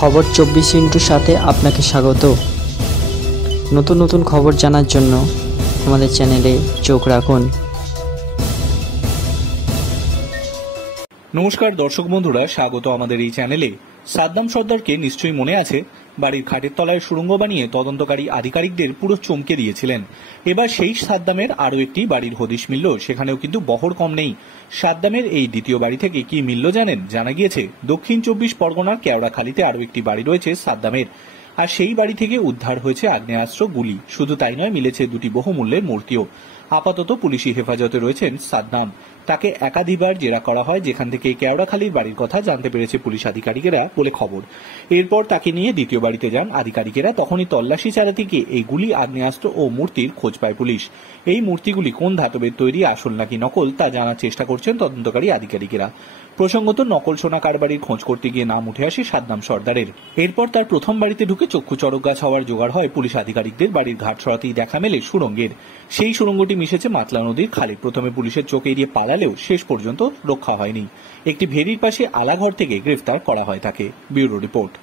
খবর 24 সাথে আপনাকে স্বাগত। নতুন নতুন খবর জানার জন্য আমাদের চ্যানেলে চোখ রাখুন। নমস্কার দর্শক বন্ধুরা, স্বাগত আমাদের এই চ্যানেলে। সাদ্দাম সর্দারকে নিশ্চয়ই মনে আছে, বাড়ির খাটের তলায় সুড়ঙ্গ বানিয়ে তদন্তকারী আধিকারিকদের পুরো চমকে দিয়েছিলেন। এবার সেই সাদ্দামের আরও একটি বাড়ির হদিশ মিলল, সেখানেও কিন্তু বহর কম নেই। সাদ্দামের এই দ্বিতীয় বাড়ি থেকে কি মিলল জানেন? জানা গিয়েছে দক্ষিণ 24 পরগনার কেওড়াখালীতে আরও একটি বাড়ি রয়েছে সাদ্দামের, আর সেই বাড়ি থেকে উদ্ধার হয়েছে আগ্নেয়াস্ত্র, গুলি। শুধু তাই নয়, মিলেছে দুটি বহুমূল্যের মূর্তিও। আপাতত পুলিশি হেফাজতে রয়েছেন সাদ্দাম। তাকে একাধিকবার জেরা করা হয়, যেখান থেকে কেওড়াখালীর বাড়ির কথা জানতে পেরেছে পুলিশ আধিকারিকেরা বলে খবর। এরপর তাকে নিয়ে দ্বিতীয় বাড়িতে যান আধিকারিকেরা। তখনই তল্লাশি চালাতে গিয়ে এই গুলি, আগ্নেয়াস্ত্র ও মূর্তির খোঁজ পায় পুলিশ। এই মূর্তিগুলি কোন ধাতবের তৈরি, আসল নাকি নকল, তা জানার চেষ্টা করছেন তদন্তকারী আধিকারিকেরা। প্রসঙ্গত, নকল সোনা কারবারির খোঁজ করতে গিয়ে নাম উঠে আসে সাদ্দাম সর্দারের। এরপর তার প্রথম বাড়িতে ঢুকে চক্ষু চড়ক গাছ হওয়ার জোগাড় হয় পুলিশ আধিকারিকদের। বাড়ির ঘাট ছড়াতেই দেখা মেলে সুড়ঙ্গের। সেই সুড়ঙ্গটি মিশেছে মাতলা নদীর খালে। প্রথমে পুলিশের চোখে এড়িয়ে পালালেও শেষ পর্যন্ত রক্ষা হয়নি। একটি ভেরির পাশে আলাঘর থেকে গ্রেফতার করা হয় তাকে। Bureau report.